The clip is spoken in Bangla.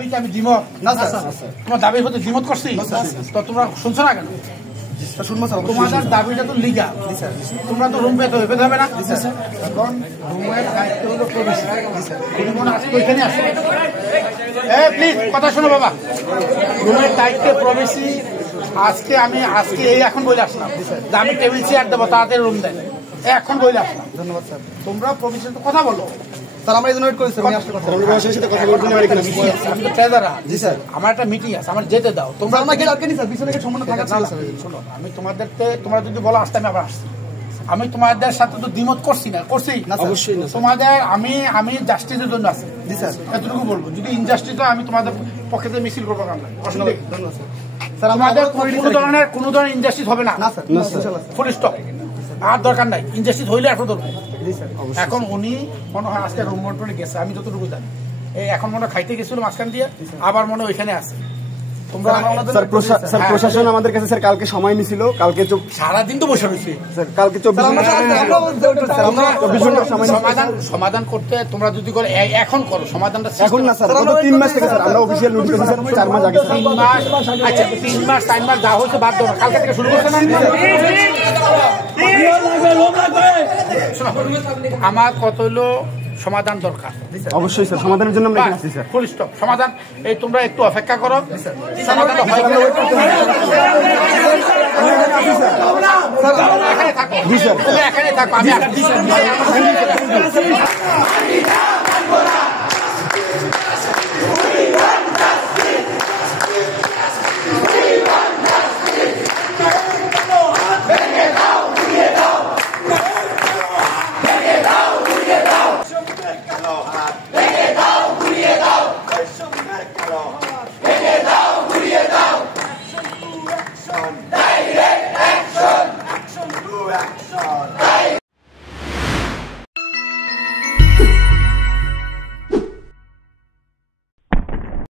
দাবিকে আমি দ্বিমত না স্যার, তোমার দাবির প্রতি দ্বিমত করছি, তো তোমরা শুনছো না কেন? তোমাদের দাবিটা তো লিগাল, তোমরা তো রুম পেতে হবে না। এখন রুমের দায়িত্ব হলো প্রবেশী, তুমি মনে আজকে ওইখানে আসো, প্লিজ কথা শোনো বাবা। রুমের দায়িত্বে প্রবেশী আজকে এই এখন বলে আসলাম যে আমি টেবিল চেয়ার দেবো, তাড়াতাড়ি রুম দেন, এখন বলে আসলাম। ধন্যবাদ স্যার। তোমরা প্রবেশের তো কথা বলো স্যার, আমরা এই জন্য ওয়েট করি স্যার, আমি তো ট্রেজারার। জি স্যার, আমার একটা মিটিং আছে, আমার যেতে দাও। তোমরা আমাকে আটকে স্যার, পিছনে সম্বন্ধে থাকা না স্যার। শোনো, আমি তোমাদেরকে, তোমরা যদি বলো আসতে আমি আবার আসছি। আমি তোমাদের সাথে তো দ্বিমত করছি না, করছি না অবশ্যই তোমাদের, আমি জাস্টিসের জন্য আছি। জি স্যার, এতটুকু বলবো। যদি ইনজাস্টিস হয় আমি তোমাদের পক্ষে মিছিল করবো। ধন্যবাদ স্যার। আমাদের কোনো ধরনের ইনজাস্টিস হবে না স্যার, ফুল স্টপ। আর দরকার নাই, ইনজাস্টিস হইলে এখন ধরবো। এখন উনি মনে হয় আজকে রুম মোটরে গেছে, আমি যতটুকু জানি। এখন মনে হয় খাইতে গেছিল মাঝখান দিয়ে, আবার মনে হয় ওইখানে আছে। তোমরা স্যার প্রশাসন আমাদের কাছে স্যার কালকে সময় নিছিল, কালকে সারাদিন তো বসে রয়েছে স্যার, কালকে 24 ঘন্টা সমাধান করতে। তোমরা যদি করে এখন করো সমাধানটা, এখন না স্যার, 3 মাস থেকে স্যার আমরা অফিসিয়াল নোটিশ দিয়েছি স্যার, 4 মাস আগে। 3 মাস, আচ্ছা 3 মাস 4 মাস যা হচ্ছে বাদ দাও না, কালকে থেকে শুরু করছে না। আমার কত হলো সমাধান দরকার, অবশ্যই স্যার, সমাধানের জন্য আমরা এখানে আছি স্যার। ফুল স্টপ, সমাধান। এই তোমরা একটু অপেক্ষা করো, সমাধান হয়। এখানে থাকো, জি স্যার, এখানে থাকো, আমি